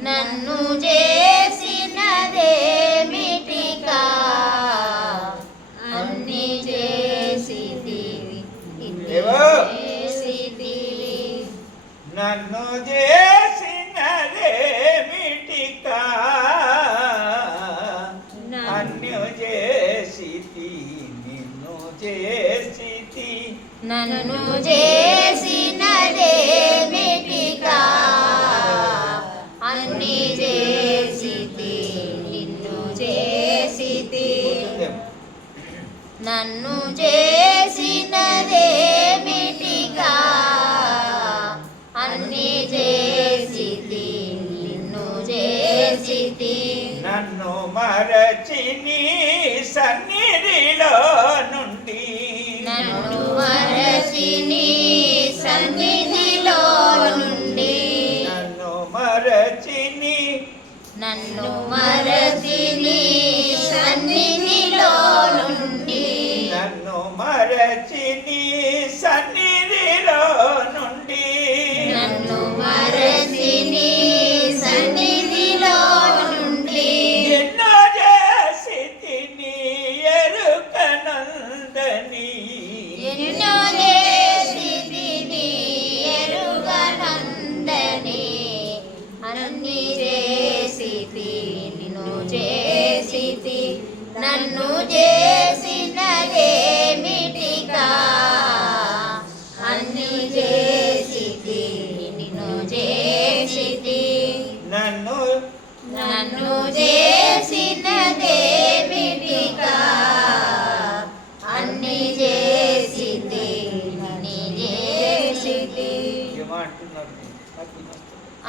నన్ను చే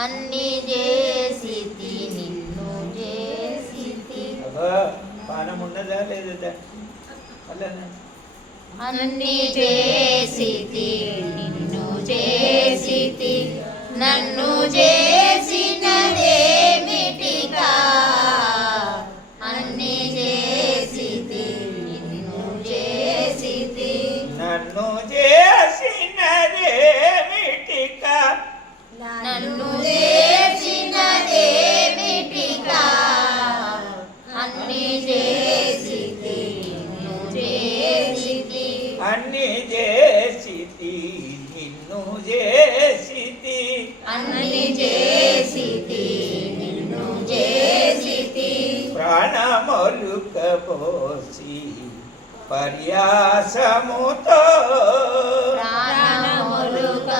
అన్ని చేసి నిన్ను చేసి పానం ఉన్నదా లేదా అన్ని చేసి నిన్ను చేసి నన్ను చేసినదే నన్ని చేసితి. నిన్ను పర్యాసముతో ప్రాణమొలుక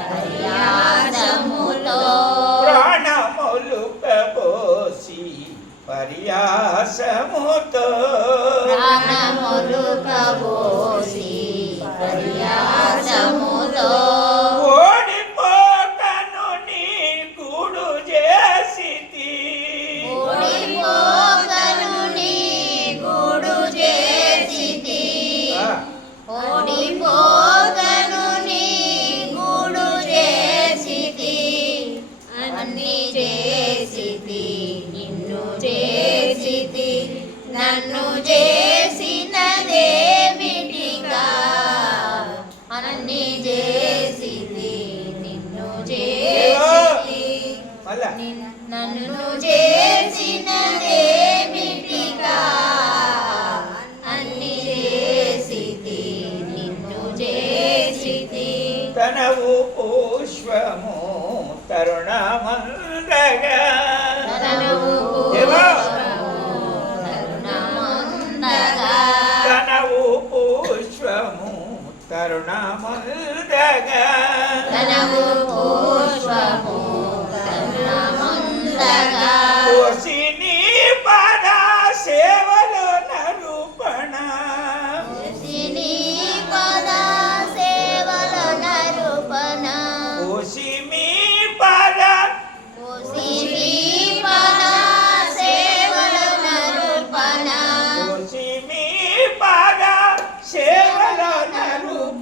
పర్యాసముతో ప్రాణమొలుక పర్యాసముతో ప్రాణమొలుక పర్యాసము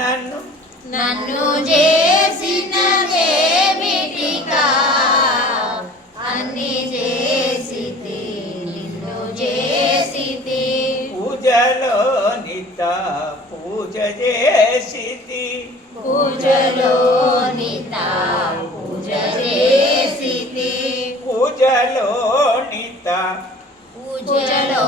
నన్ను నన్ను చేసిన దేవిటికా? అన్ని చేసితే నిన్ను చేసితే. పూజలో నిత పూజ చేసితి. పూజలో నిత పూజ చేసితి. పూజలో నిత పూజలో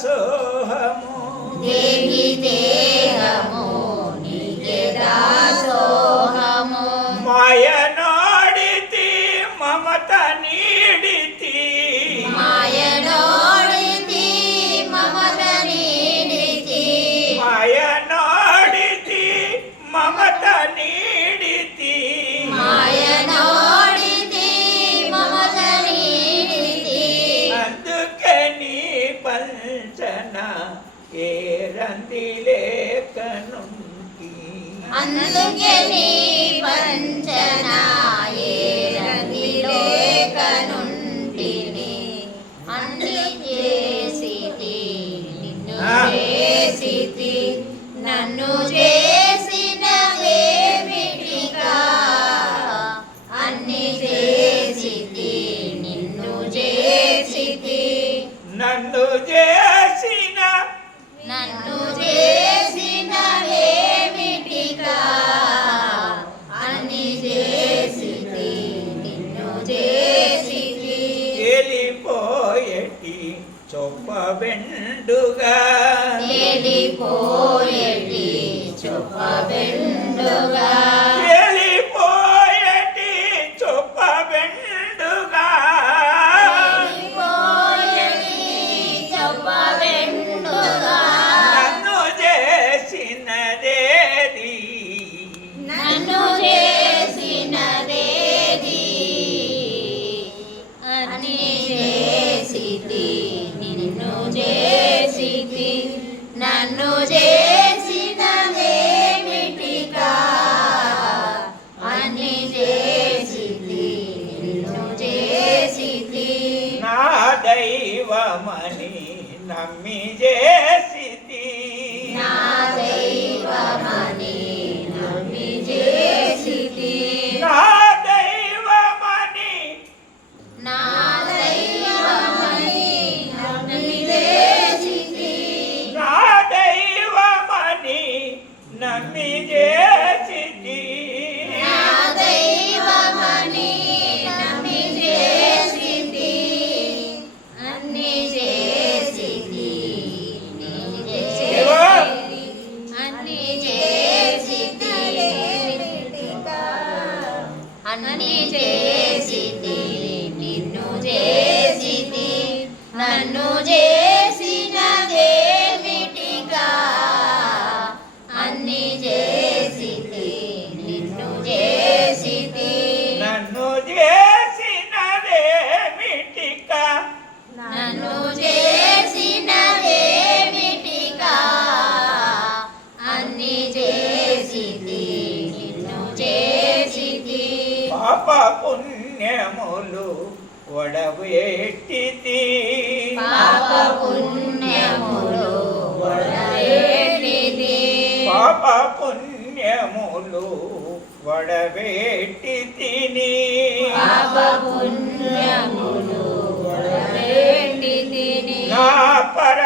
so लीपञ्च చొప్పబెండుగా. తెలిపోయేటి చొప్పబెండుగా. にて పాప పుణ్యములు వడవు ఎట్టి పాప పుణ్యములు పాప పుణ్యములు వడవేట్టి తిని పాప పుణ్యములు వడవేట్టి తిని నా పర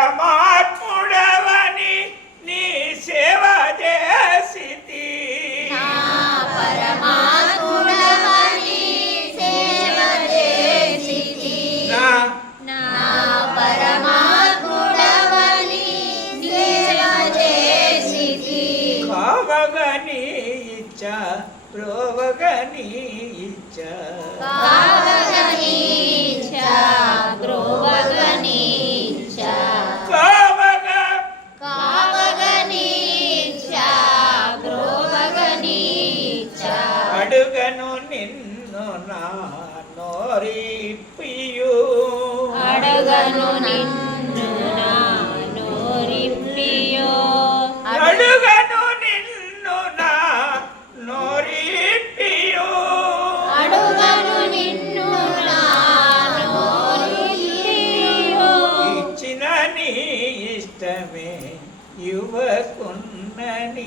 యువకున్న నీ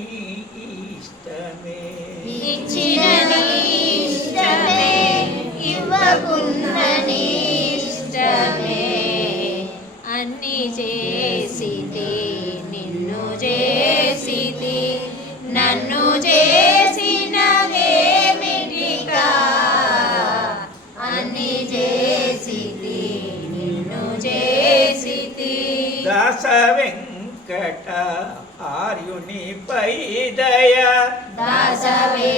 ఇష్టమే. ఇచ్చిన ఆర్యునిపై దయ. దాసవే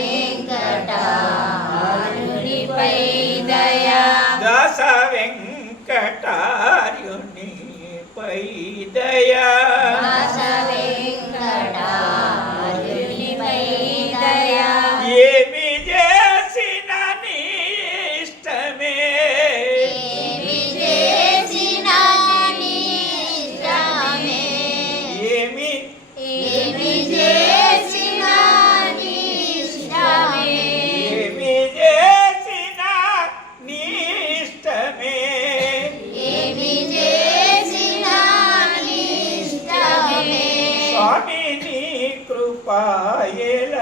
స్వామి నీ కృపాయల